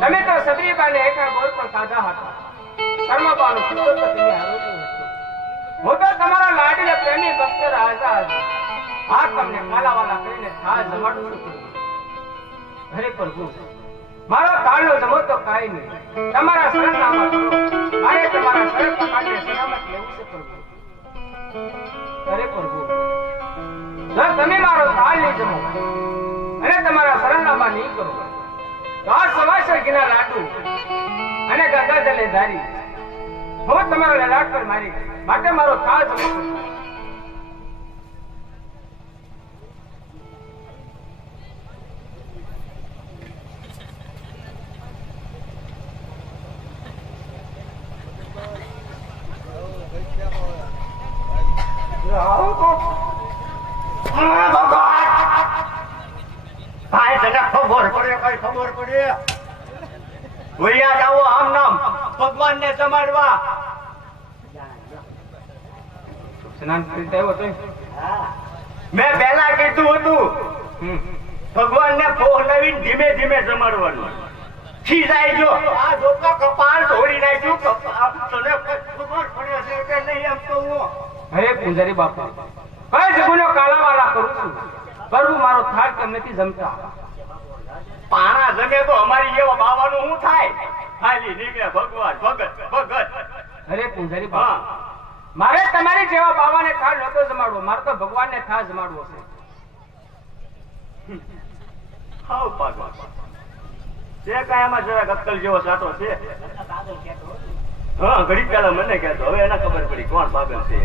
તમે તો સબરીબાને એકા બોલ પર સાધા હતા. શર્માબાનો પુત્ર તો તમે આરોગ્ય હતો. હું તો તમારા લાડીને પ્રેમી ભક્ત રાજા હતો. આ તમને કાલાવાલા કરીને થા જમાડું છું. હરે પ્રભુ, મારો તાળનો જમો તો કાઈ નહીં. તમારા શરણનામા કરો. મારે તમારા શરણ પકડીને સલામત લેવું છે પ્રભુ. હરે પ્રભુ, જો તમે મારો તાળ લઈ જમો અને તમારા શરણનામા નહીં કરો તો આ સવાસર ઘીના લાડુ અને ગંગા જલે ધારી હું તમારા લલાટ પર મારી માટે મારો તાળ જમો કરજો. ભગવાન ને જમાડવા સ્નાન કરી આવ્યો તો મેં પહેલા કીધું હતું ભગવાન ને ફોહ નવીન ધીમે ધીમે જમાડવાનું. ખીજાઈ ગયો આ જોકા કપાળ ધોડી નાખ્યું. તને ખબર પડે છે કે નહીં એમ તો હું હે પૂજારી બાપા કઈ જગુનો કાલાવાલા કરું છું. પ્રભુ મારો થાળ કેમ નથી જમતા? પાણા જમે તો અમારી જેવા બાવાનું શું થાય? ખાલી નીકળે ભગવાન ભગત ભગત. અરે પૂજારી બાપા, મારે તમારી જેવા બાવાને થાળ નતો જમાડવો, મારે તો ભગવાનને થાળ જમાડવો છે. હાવ પાગલ છે કાયામાં જરાક અક્કલ જેવો સાટો છે. હા, ઘડી પહેલા મને કહેતો, હવે એને ખબર પડી કોણ પાગલ છે.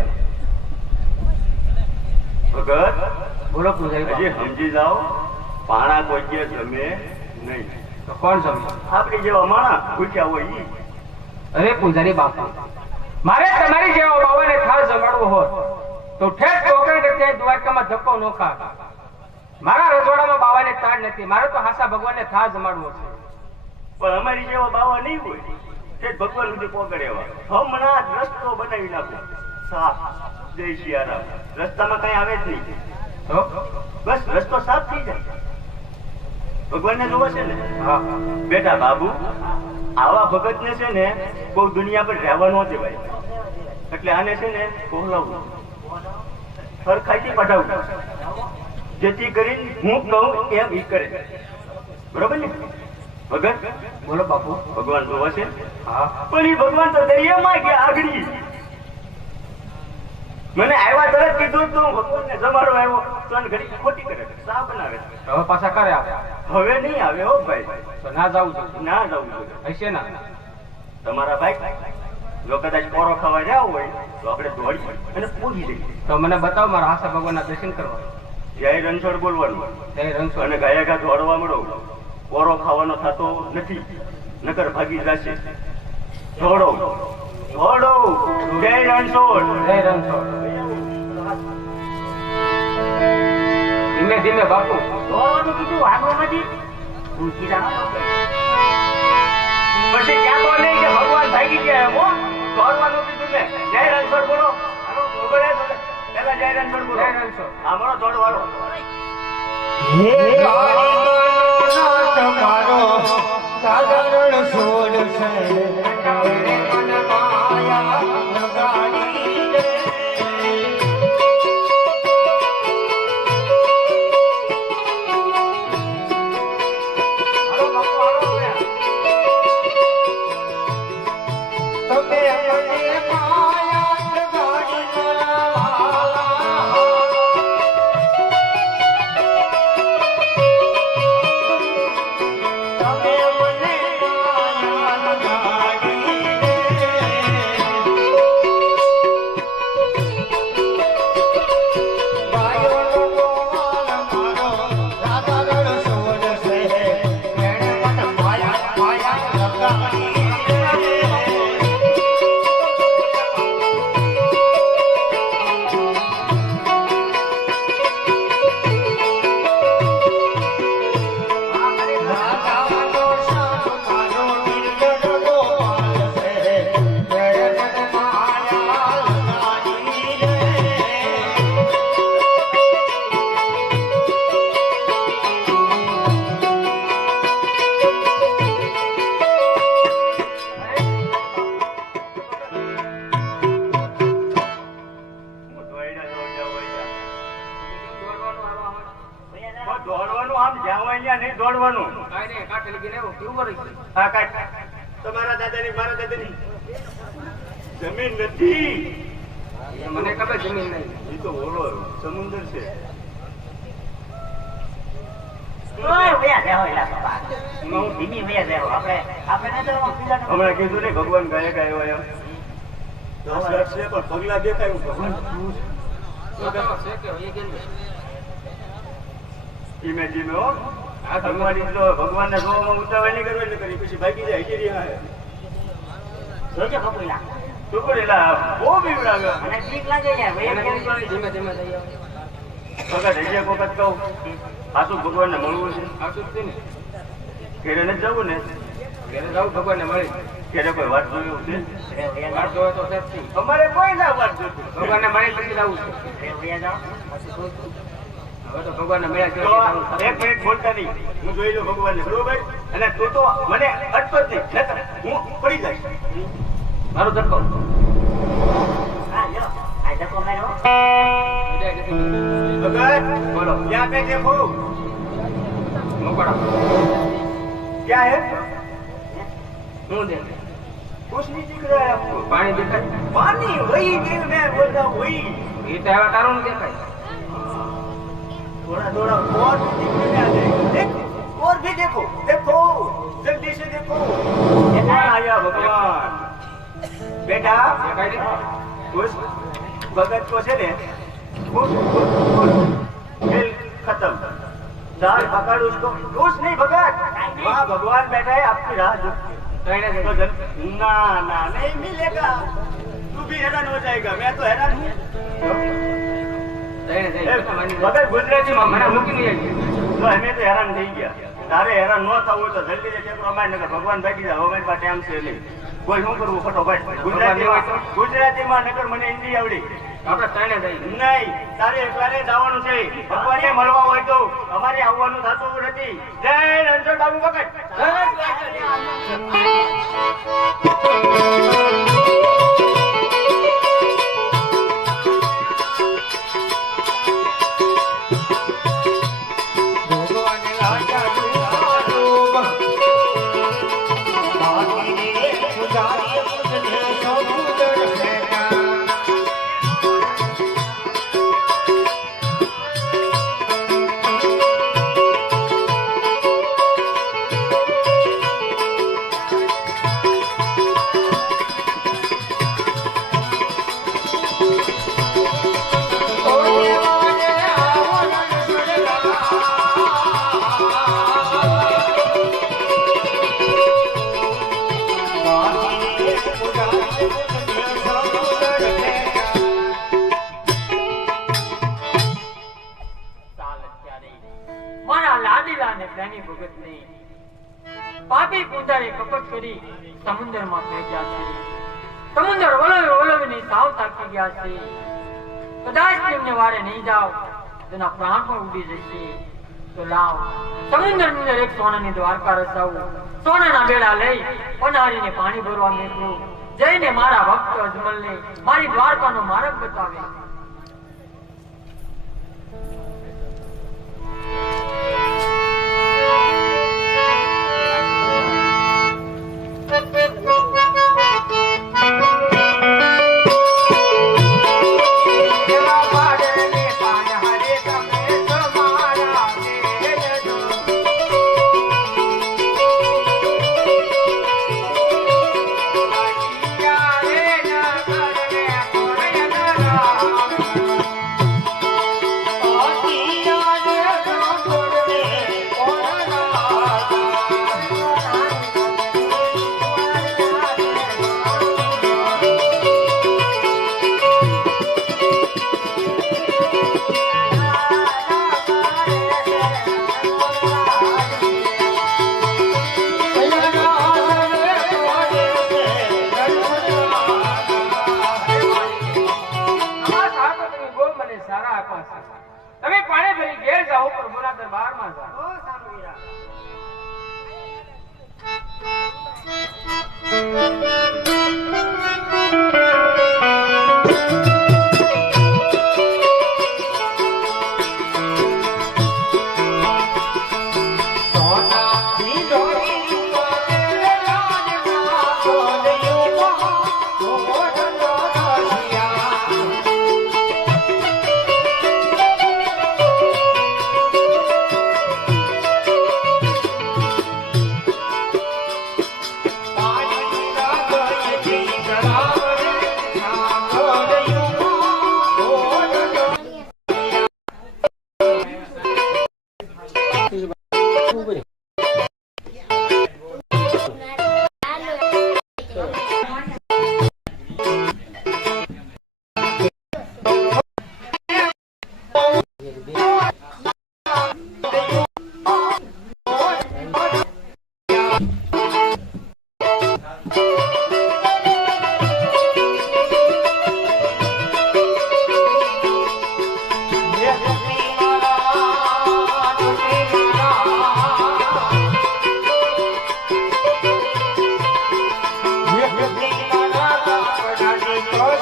ભગત બોલો પૂજારી, હજી સમજી જાઓ, પાણા કોઈ કે જમે નહીં તો કોણ જમે? આપણી જેવા માણા ભૂખ્યા હોય ઈ. અરે પૂજારી બાપા, મારે તમારી જેવા બાવાને થાળ જમાડવો હોત તો ઠેક કોકણ કે દ્વારકામાં ધક્કો ન ખા. મારા રજવાડામાં બાવાને થાળ નથી, મારે તો હાસા ભગવાનને થાળ જમાડવો છે. પણ અમારી જેવા બાવા નહીં હોય તે ભગવાન સુધી પકડે એવા. હમણાં જ રસ્તો બનાવી નાખો સાફ. જય સિયારામ. રસ્તામાં કઈ આવે જ નહીં તો બસ રસ્તો સાફ થઈ જાય. ભગવાનને જોવો છે ને? હા બેટા બાબુ, આવા ભગતને છે ને બહુ દુનિયા પર રહેવા ન દેવાય. એટલે આને છે ને બોલાવવું, સરખાઈથી પઢાવવું, જેથી કરીને હું કહું એમ ઈ કરે. બરોબર ને ભગત? બોલો બાપુ. ભગવાન જોવા છે? હા પણ એ ભગવાન તો દરિયામાં ગયા આગળી. મને આવ્યા તરત કીધું તો હું ભગવાનને જમાડવા આવ્યો તો ઘડી ખોટી કરે, શા બનાવે. હવે પાછા કરે આવે? હવે નહીં આવે હો ભાઈ. તો ના જવું જોઈએ. ના જવું જોઈએ. હશે ના? તમારા ભાઈ જો કદાચ કોરો ખાવા જાવ હોય તો આપણે દોડી અને પૂજી લઈએ. તો મને બતાવો મારા હાસા ભગવાનના દર્શન કરવા. જય રણછોડ બોલવાનું જય રણછોડ. અને ગાયા ગા દોડવા મળો. કોરો ખાવાનો થતો નથી, નકર ભાગી જશે. દોડો દોડો. જય રણછોડ. જય રણછોડ. ધીમે ધીમે બાપુ. દોડવાનું કીધું આગળમાંથી પૂછી રાખો. પછી ક્યાં તો નહીં કે ભગવાન ભાગી ગયા એમ હો. દોડવાનું કીધું મેં. જય રણછોડ બોલો. પેલા જય રણછોડ બોલો. જય રણછોડ. હા બોલો દોડવાનો. તમારો સાધારણ છોડ છે. તમે મને કરી આ કાઢ. તમારા દાદાની મારા દાદાની જમીન નથી. મને ખબર જમીન નહીં. એ તો ઓલો સમુદ્ર છે. ઓય ભૈયા જાઓ એલા બાપા હું ધીમી ભૈયા જાઓ આપણે ન જાઓ બીજા હમણાં કીધું ને ભગવાન ગાયક આવ્યો એમ 10 વર્ષ છે પણ પગલા દેખાય ભગવાન છે કે એ કેમ ધીમે ધીમે હો. આ ભગવાન તો ભગવાનના જોવામાં ઉતાવળ નહીં કરવી કરી પછી ભાગી જાય હજી રહ્યા જોજો કપુલા ટુકડેલા બહુ બીવડાવે. મને ઠીક લાગે યાર ભૈયા કેમ ધીમે ધીમે લઈ આવો. ભગત હજી એક વખત કહું આસુ ભગવાનને મળવું છે. આ શું છે ને ઘેરે નથી જવું ને ઘરે જાવ ભગવાનને મળી ઘેરે કોઈ વાત જોયું છે વાત જોવે તો સસ્તી અમારે કોઈ ના વાત જોતું. ભગવાનને મળી પછી જવું છે ભૈયા જાઓ હવે તો ભગવાનને મળ્યા તો છે એક મિનિટ બોલતા નહીં. હું જોઈ લઉં ભગવાનને બરોબર અને તું તો મને અટકો જ નહીં નહીંતર હું પડી જઈશ. મારું ધક્કો હા લ્યો આ ધક્કો મારો ભગત બોલો ક્યાં पे देखो મોકળા क्या है હું દે कुछ नहीं दिख रहा है आपको. પાણી દેખાય पानी वही दिल में बोल रहा हूँ वही એ તો એવા તારું ને દેખાય थोड़ा थोड़ा और भी दिखने में आ जाएगा. देखो और भी देखो देखो जल्दी से देखो. कौन आया भगवान बेटा દેખાય ને उस भगत को से ने खेल खत्म. जाल पकड़ उसको. कुछ नहीं भगत वहाँ भगवान बैठा है आपकी राह देख के. કઈને तो ना ना नहीं मिलेगा. तू भी हैरान हो जाएगा. मैं तो हैरान हूँ. भगत गुजरातीમાં મને મૂકીને આવી તો અમે તો હેરાન થઈ ગયા. તારે હેરાન ન થવું હોય તો જલ્દી ટેકરો અમારે નગર ભગવાન ભાગી જાય. અમારી પાસે ટાઈમ છે નહીં. કોઈ શું કરવું ફટોફટ ગુજરાતીમાં નગર મને હિન્દી આવડી આપણે ત્રણે જઈએ નહીં. તારે એકલાને જવાનું છે. ભગવાનને મળવા હોય તો અમારે આવવાનું થતું નથી. જય રણછોડ બાબુ ભગત. ભગવાન રાજા રૂપ બાકી રે સુધારી મુજને સમુદ્ર ફેંકા મારા લાડીલા ને પ્રેમી ભગત ને પાપી પૂજારે કપટ કરી સમુદ્રમાં ફેંક્યા છે. સમુદ્ર વલોવી વલોવીને સાવ થાકી ગયા છે. કદાચ તેમને વારે નહીં જાઓ તેના પ્રાણ પણ ઉડી જશે. તો લાવ સમુદ્ર ની અંદર એક સોનાની દ્વારકા રચાવું. સોનાના બેડા લઈ પનારીને પાણી ભરવા નીકળું. જઈને મારા ભક્ત અજમલને મારી દ્વારકાનો માર્ગ બતાવે. તમે પાણી ભરી ઘેર જાઓ પર મોલા દરબારમાં જાઓ. સોનાની ડોરી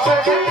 ભગત